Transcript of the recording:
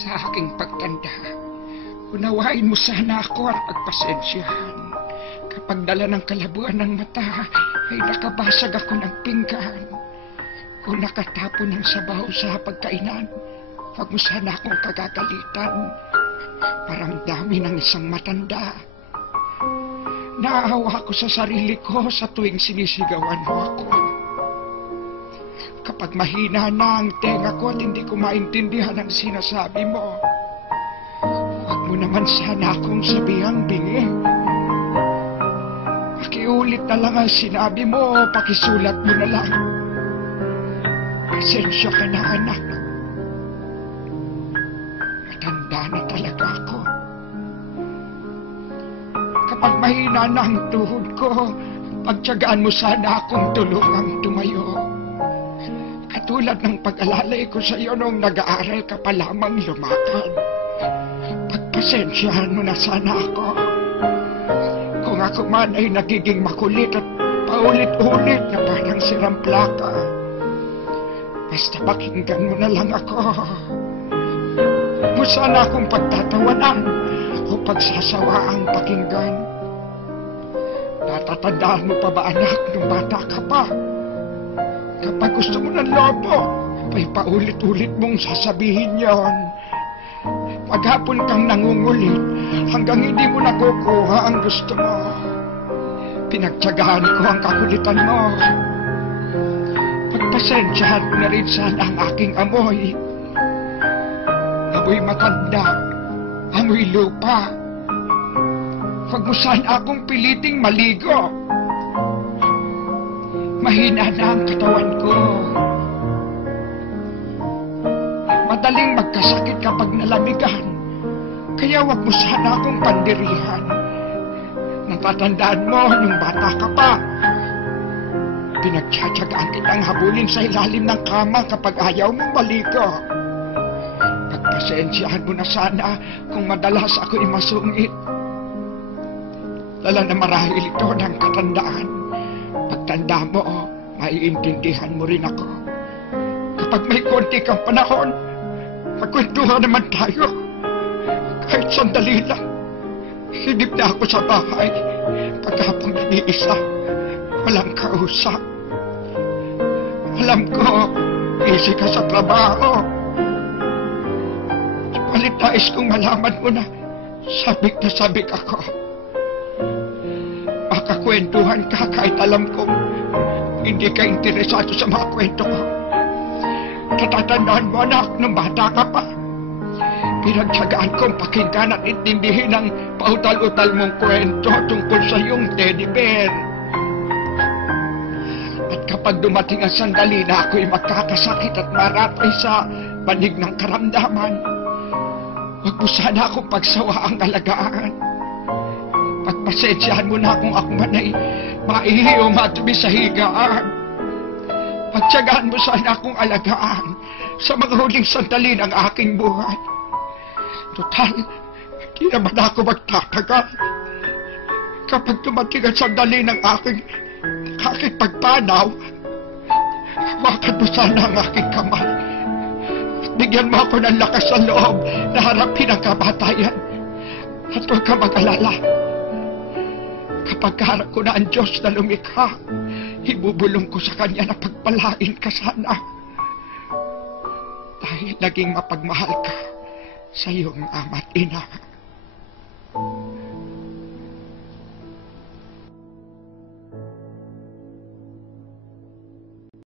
Sa aking pagtanda, unawain mo sana ako at pagpasensyahan. Kapag dala ng kalabuan ng mata, ay nakabasag ako ng pinggan. Kung nakatapon ng sabaw sa pagkainan, huwag mo sana akong kagagalitan. Parang dami ng isang matanda. Naawa ko sa sarili ko sa tuwing sinisigawan mo ako. Kapag mahina na ang tenga ko at hindi ko maintindihan ang sinasabi mo, huwag mo naman sana akong sabihang bingi. Pakiulit na lang ang sinabi mo, pakisulat mo na lang. Pasensya ka na, anak. Matanda na talaga ako. Kapag mahina na ang tuhod ko, pagtiyagaan mo sana akong tulungang tumayo. Katulad ng pag-alalay ko sa iyo noong nag-aaral ka pa lamang lumakad. Pagpasensyahan mo na sana ako. Kung ako man ay nagiging makulit at paulit-ulit na parang sirang plaka, basta pakinggan mo na lang ako. Huwag mo sana akong pagtatawanan o pagsasawaang pakinggan. Natatandaan mo pa ba, anak, nung bata ka pa? Kapag gusto mo ng lobo, ay paulit-ulit mong sasabihin yon. Maghapon kang nangungulit hanggang hindi mo nakukuha ang gusto mo. Pinagtiyagahan ko ang kakulitan mo. Pagpasensyahan mo na rin sana ang aking amoy. Amoy matanda, amoy lupa. Huwag mo sana akong piliting maligo. Mahina na ang katawan ko. Madaling magkasakit kapag nalamigan. Kaya wag mo sana akong pandirihan. Natatandaan mo nung bata ka pa. Pinagtsatsagaan kitang habulin sa ilalim ng kama kapag ayaw mong maligo. Pagpasensyahan mo na sana kung madalas ako'y masungit. Lala na marahil ito ng katandaan. Pagtanda mo, maiintindihan mo rin ako. Kapag may konti kang panahon, magkwentuhan naman tayo. Kahit sandali lang, hinip na ako sa bahay. Paghapong nag-iisa, walang kausap. Alam ko, busy ka sa trabaho. Subalit nais kong malaman mo na sabik na sabik ako. Makakwentuhan ka kahit alam kong hindi ka interesado sa mga kwento ko. Natatandaan mo, anak, nung bata ka pa. Pinagtyagaan kong pakinggan at intindihin ang pautal-utal mong kwento tungkol sa iyong teddy bear. At kapag dumating ang sandali na ako'y magkakasakit at maratay sa banig ng karamdaman, huwag mo sana akong pagsawaang alagaan. Pagpasensyahan mo na kung ako man ay maihi o matubi sa higaan. Pagtiyagaan mo sana akong alagaan sa mga huling sandali ng aking buhay. Total, di naman ako magtatagal. Kapag dumating ang sandali ng aking pagpanaw, hawakan mo sana ang aking kamay. At bigyan mo ako ng lakas sa loob na harapin ang kamatayan. At huwag ka mag-alala. Kapag harap ko na ang Diyos na lumikha, ibubulong ko sa Kanya na pagpalain ka sana. Dahil naging mapagmahal ka sa iyong ama't ina.